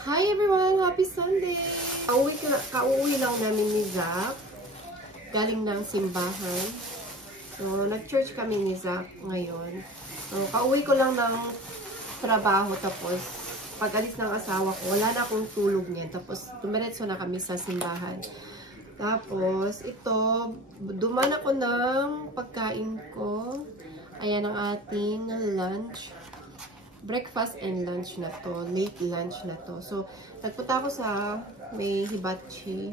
Hi everyone! Happy Sunday! Kauwi lang namin ni Zach. Galing ng simbahan. So, nag-church kami ni Zach ngayon. So, kauwi ko lang ng trabaho. Tapos, pag-alis ng asawa ko, wala na akong tulog niyan. Tapos, dumiretso na kami sa simbahan. Tapos, ito, duman ako ng pagkain ko. Ayan ang ating lunch. Breakfast and lunch na to. Late lunch na to. So, nagpunta ako sa may hibachi.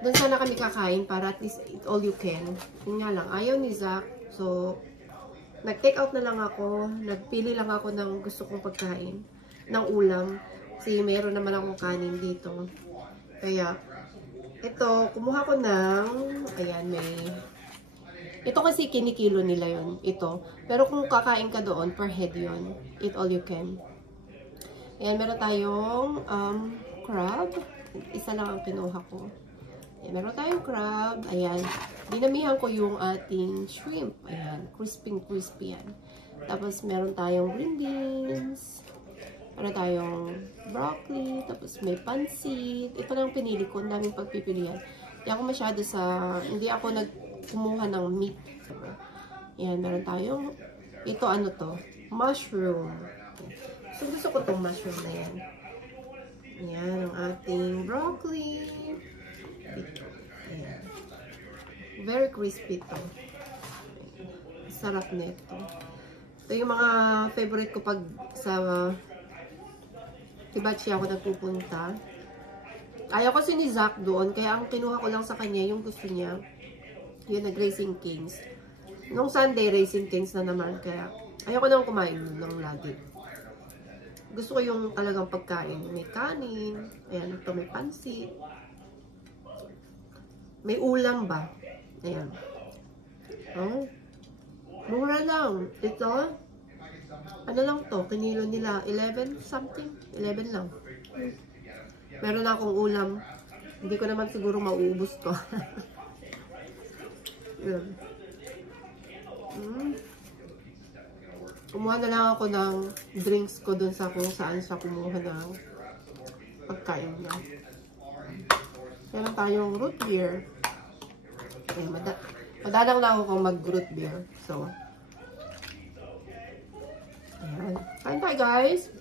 Doon sana kami kakain para at least eat all you can. Yun nga lang, ayaw ni Zach. So, nag-take out na lang ako. Nagpili lang ako ng gusto kong pagkain. Ng ulam. Kasi meron naman akong kanin dito. Kaya, ito, kumuha ko ng, ayan, may... Ito kasi kinikilo nila yon ito. Pero kung kakain ka doon, per head yon. Eat all you can. Ayan, meron tayong crab. Isa lang ang kinuha ko. Ayan, meron tayong crab. Ayan, dinamihan ko yung ating shrimp. Ayan, crispy yan. Tapos meron tayong green beans. Meron tayong broccoli. Tapos may pansit. Ito lang pinili ko. Ang daming pagpipilian. Hindi ako masyado hindi ako kumuha ng meat. Ayan, meron tayong, ito ano to? Mushroom. So, gusto ko tong mushroom na yan. Ayan, ang ating broccoli. Ayan. Very crispy to. Sarap nito. Ito yung mga favorite ko pag sa hibachi ako nagpupunta. Ayaw kasi ni Zach doon, kaya ang kinuha ko lang sa kanya yung gusto niya. Yun, nag-Racing Kings. Nung Sunday, Racing Kings na naman. Kaya, ayoko nang kumain lang lagi. Gusto ko yung talagang pagkain. May kanin. Ayan, ito may pansit. May ulam ba? Ayan. Oh. Mura lang. Ito, ano lang to? Kinilo nila. 11 something? 11 lang. Meron na akong ulam. Hindi ko naman siguro mauubos to. Yun. Kumuha na lang ako ng drinks ko dun sa kung saan siya kumuha ng pagkain niya. Meron tayong root beer. Okay, madalang lang ako kung mag-root beer. So, ayan. Kain tayo, guys.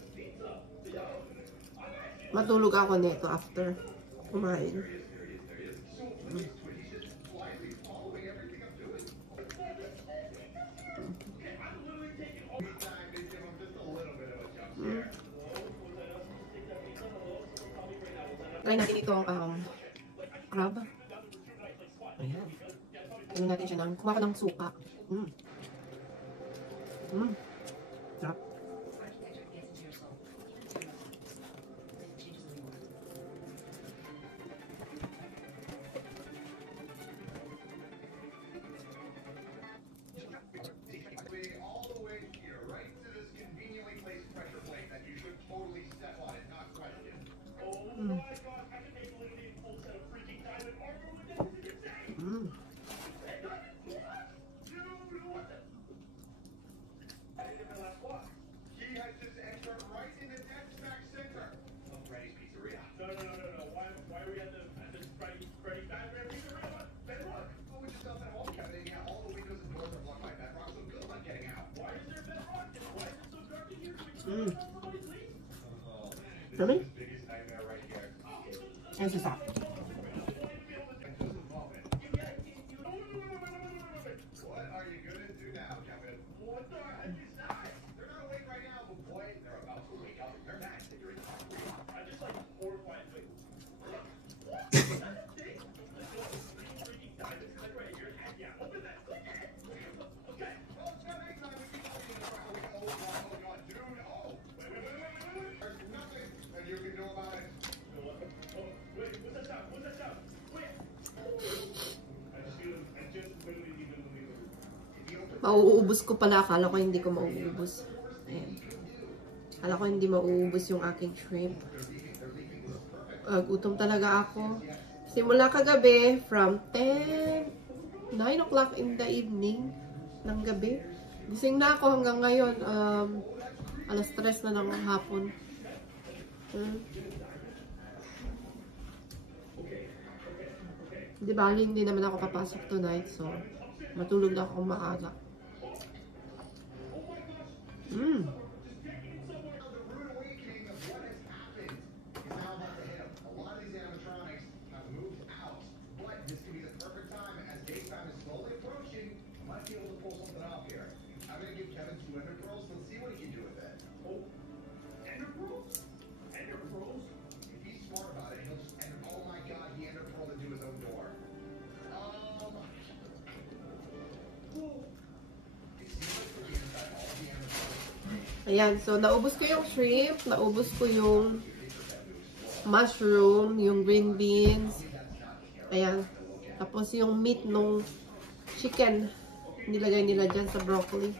Matulog ako nito after kumain. Try natin itong crab. Ayan. Tignan natin siya ng, kumaha ko ng suka. Sarap. Dami? Ayan si Zach. Mauubos ko pala. Akala ko hindi ko mauubos. Ayan. Akala ko hindi mauubos yung aking shrimp. Gutom talaga ako. Simula kagabi from 9 o'clock in the evening ng gabi. Gising na ako hanggang ngayon. Alas 3 na ng hapon. Hmm. Di ba, hindi naman ako papasok tonight, so matulog na ako maaga. Mm. Ayan, so naubos ko yung shrimp, naubos ko yung mushroom, yung green beans. Ayan. Tapos yung meat nung chicken, nilagay nila dyan sa broccoli.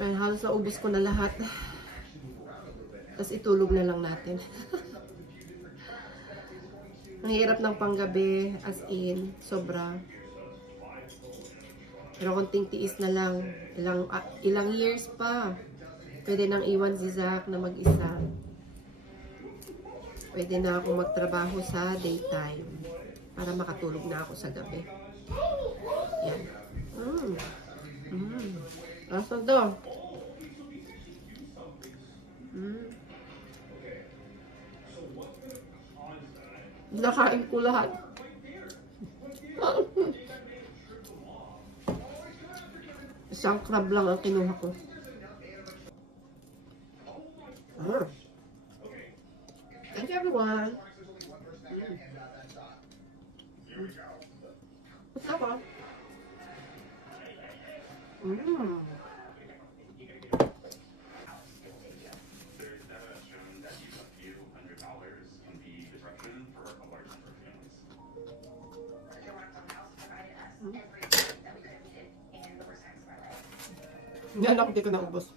Ayan, halos naubos ko na lahat. Tapos itulog na lang natin. Ang hirap ng panggabi, as in, sobra. Pero konting tiis na lang. Ilang years pa. Pwede nang iwan si Zach na mag-isa. Pwede na ako magtrabaho sa daytime. Para makatulog na ako sa gabi. Yan. Asa daw? Nakain ko lahat. Isang crab lang ang kinuha ko. Thank you, everyone. What's up, Bob? Yan ako, di ko naubos.